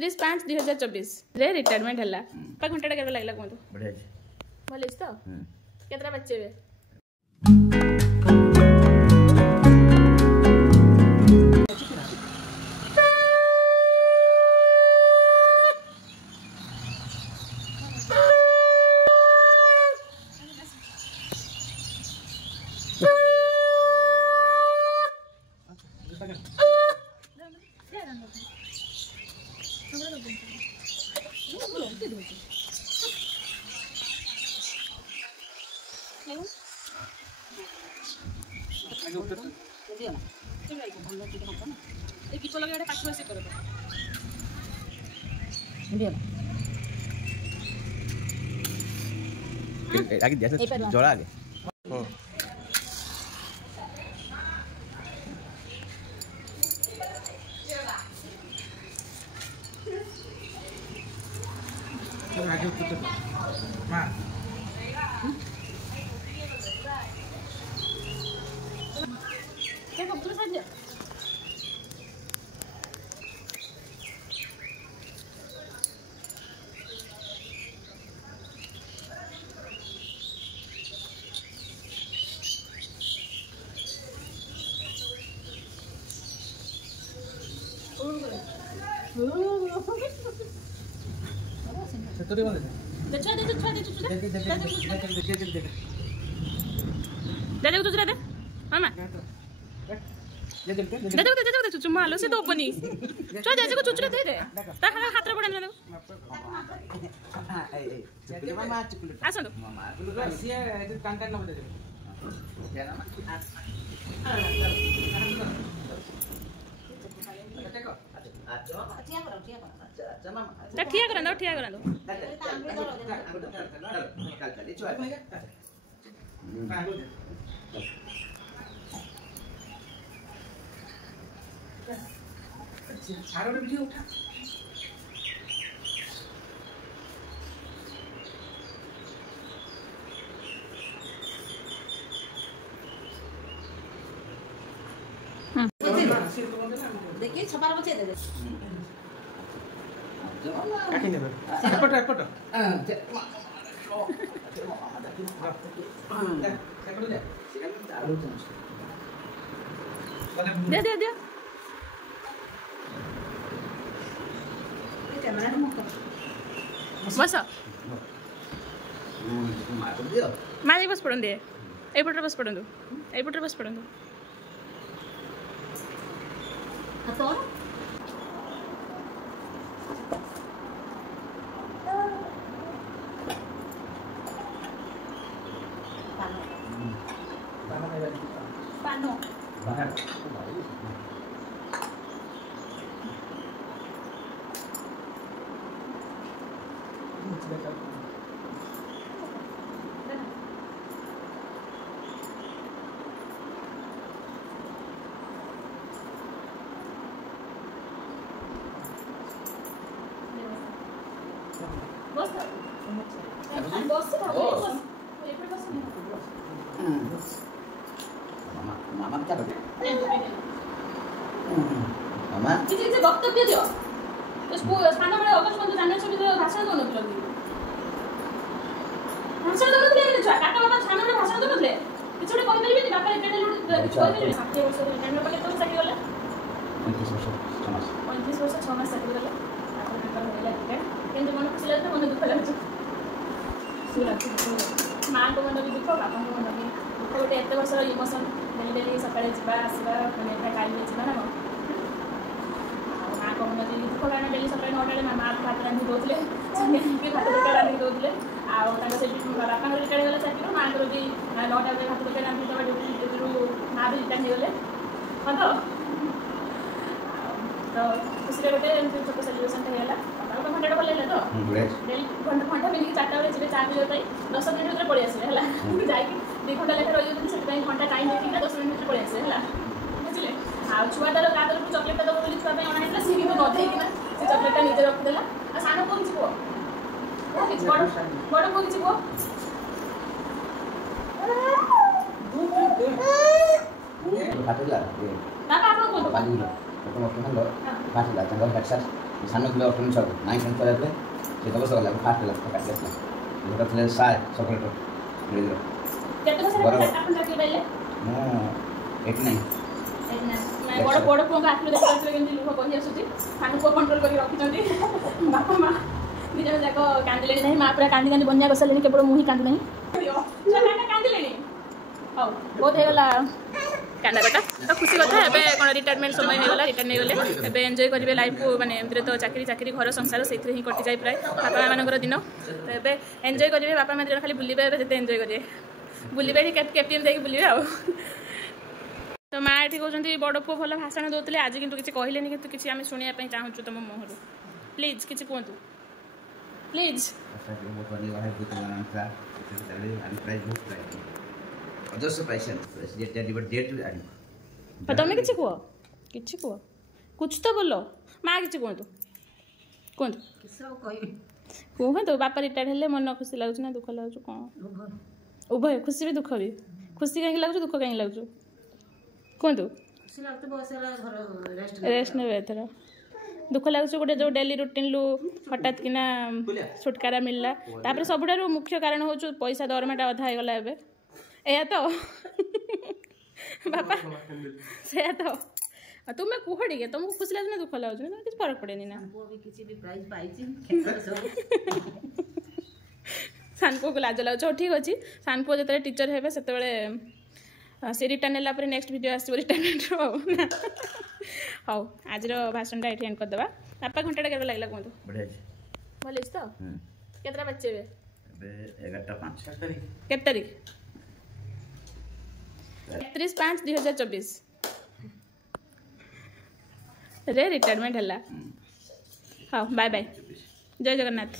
31/5/2024 रे रिटायरमेंट हला पा घंटा केते लागला कोन बढ़िया भले तो केतरा बच्चे बे आगे जैसे जोड़ा आगे छतरी वाले दे तुझरा दे मामा दे चुचु मालो से दो पनी चल जैसे को चुचरा दे ता हाथ रे पड़न दे मामा चुकुले आसन दो मामा सिए कान कान न दे क्या नाम ठिया करा दो सारा वीडियो उठा देखिए छपार बचे दे काटी ने एपट एपट दे बस मारे बस पड़न दे ए पटर बस पड़न दो तो Pano. मामा क्या करते मामा जी वक्तव्य दियो उसको खाना बड़े अगस्त 15 जानुआरी छवि भाषण दोनो पिलंदी भाषण दोनो पिलंदी छा काका बाबा खाना बड़े भाषण दोनो पिले किछोडे कहि परिबे नि बापा एटा लोड कहि परिबे 60 वर्ष रे टाइम पके तो सकी गला 35 वर्ष 6 मास सकी गला आपण काका होइला टिकट केंद्र मन खुशी लागत मन दुख लागत सुला मां को मन भी दुख बापा को मन भी दुख गोटे एते वर्ष इमोशन डेली सकाळे जिबा आसीबा माने एटा काली जिबा ना मां को मन भी दुख कारण डेली सकाळे 9 टा मां भात रांधी दोतले संगे के भात रांधी दोतले आ ताका से बापा घर रिटायर गला चाकरी मां को भी 9 टा भात रांधी दबा ड्यूटी मां भी रिटायर गले हां तो खुशी गोटे छोट सेलिब्रेशन हेला घंटा भल तो डेली घंटा मिनिक 4टा बेले जी चा पीवा 10 मिनट भर पड़े आसे है जाकि 2 घंटा लेखा रही से घंटा टाइम देखिए 10 मिनट पड़े आसे है बुझे आ छुआटार का तरफ चॉकलेट दब बोली छुआ अना है सी भी नदेकिना से चॉकलेट निजे रखिदेला आ सान को किसी पुओ बड़ को किसी पुओ काटिला ना आप को बाली तो मत हलो काटिला जंगल बैठ सर ସାନ ଥିଲେ ଅଠର ସବୁ 9 ପଢ଼ିଥିଲେ ସେ ଦବ ସଗଲା ଫାଷ୍ଟ ହେଲା କାଟି ଆସିଲା ଯୋଉଟା ଥିଲେ ସାର୍ ସପରେଟର ମିଳିଲା କେତେ ବର୍ଷ ଆପଣ ଚାକିରି ପାଇଲେ? ମୁଁ 89 ନାଇଁ ବଡ଼ ବଡ଼ ପୁଅଙ୍କ ଆଖିରୁ ଦେଖିପାରୁଥିଲେ କେମିତି ଲୁହ ବହି ଆସୁଛି। ସାନ ପୁଅ କଣ୍ଟ୍ରୋଲ କରି ରଖିଛନ୍ତି। ବାପା ମା ଦୁଇ ଜଣ ଯାକ କାନ୍ଦିଲେଣି ନାହିଁ। ମା ପୁରା କାନ୍ଦି କାନ୍ଦି ବନ୍ୟା ବସାଲେଣି, କେବଳ ମୁଁ ହିଁ କାନ୍ଦୁ ନାହିଁ। କାନ୍ଦିଲେଣି। ହଉ ବହୁତ ହେଇଗଲା କାନ୍ଦାଟା ତ ଖୁସି କଥା। ଏବେ କ'ଣ ରିଟାୟାରମେଣ୍ଟ ସମୟ ହେଇଗଲା, ରିଟାୟାର ନେଇଗଲେ ଏବେ ଏନ୍ଜୟ କରିବେ ଲାଇଫକୁ। ମାନେ ଏମିତିରେ ତ ଚାକିରି ଘର ସଂସାର ସେଇଥିରେ ହିଁ କଟିଯାଏ ପ୍ରାୟ ବାପା ମାଆମାନଙ୍କର ଦିନ। ତ ଏବେ ଏନ୍ଜୟ କରିବେ, ବାପା ମା ଦୁଇ ଜଣ ଖାଲି ବୁଲିବେ। ଏବେ ଯେତେ ଏନ୍ଜୟ କରିବେ ବୁଲିବେ, କେଟିଏମ୍ ଦେଇକି ବୁଲିବେ ଆଉ। ତ ମା ଏଠି କହୁଛନ୍ତି ବଡ଼ ପୁଅ ଭଲ ଭାଷଣ ଦେଉଥିଲେ, ଆଜି କିନ୍ତୁ କିଛି କହିଲେନି, କିନ୍ତୁ କିଛି ଆମେ ଶୁଣିବା ପାଇଁ ଚାହୁଁଛୁ ତୁମ ମୁହଁରୁ। ପ୍ଲିଜ୍ କିଛି କୁହନ୍ତୁ ପ୍ଲିଜ୍। ତମେ କିଛି କୁହ, କିଛି କୁହ, କୁछ ତ ବୋଲ। ମା କିଛି କୁହନ୍ତୁ, କୁହନ୍ତୁ କୁହନ୍ତୁ। ବାପା ରିଟାୟାର୍ଡ ହେଲେ ମନ ଖୁସି ଲାଗୁଛି ନା ଦୁଃଖ ଲାଗୁଛି? କ'ଣ ଉଭୟ, ଖୁସି ବି ଦୁଃଖ ବି। ଖୁସି କାହିଁକି ଲାଗୁଛି, ଦୁଃଖ କାହିଁକି ଲାଗୁଛୁ କୁହନ୍ତୁ? ରେଷ୍ଟ ନେବେ ଏଥର। ଦୁଃଖ ଲାଗୁଛି ଗୋଟେ ଯେଉଁ ଡେଲି ରୁଟିନ୍ରୁ ହଠାତ୍ କିନା ଛୁଟକାରା ମିଳିଲା। ତାପରେ ସବୁଠାରୁ ମୁଖ୍ୟ କାରଣ ହେଉଛି ପଇସା ଦରମାଟା ଅଧା ହେଇଗଲା ଏବେ। ଏଇଆ ତ ବାପା, ସେଇଆ ତ। ତୁମେ କୁହ ଟିକେ, ତୁମକୁ ଖୁସି ଲାଗୁଛି ନା ଦୁଃଖ ଲାଗୁଛି? ନା କିଛି ଫରକ ପଡ଼େନି ନା? ସାନପୁଅକୁ ଲାଜ ଲାଗୁଛି। ହଉ ଠିକ୍ ଅଛି, ସାନପୁଅ ଯେତେବେଳେ ଟିଚର ହେବେ ସେତେବେଳେ ସେ ରିଟର୍ନ ନେଲା ପରେ ନେକ୍ସଟ ଭିଡ଼ିଓ ଆସିବ ରିଟାୟାରମେଣ୍ଟରୁ ଆଉ। ହଉ ଆଜିର ଭାଷଣଟା ଏଠି ଏଣ୍ଡ କରିଦେବା। ବାପା ଘଣ୍ଟାଟା କେତେ ଲାଗିଲା କୁହନ୍ତୁ? ଭଲ ହେଇଛି ତ? କେତେଟା ବାଜିଛି ଏବେ? 11:05। କେତେ ତାରିଖ? 31/5/2024 ରେ ରିଟାୟାରମେଣ୍ଟ ହେଲା। ହଉ ବାଏ ବାଏ, ଜୟ ଜଗନ୍ନାଥ।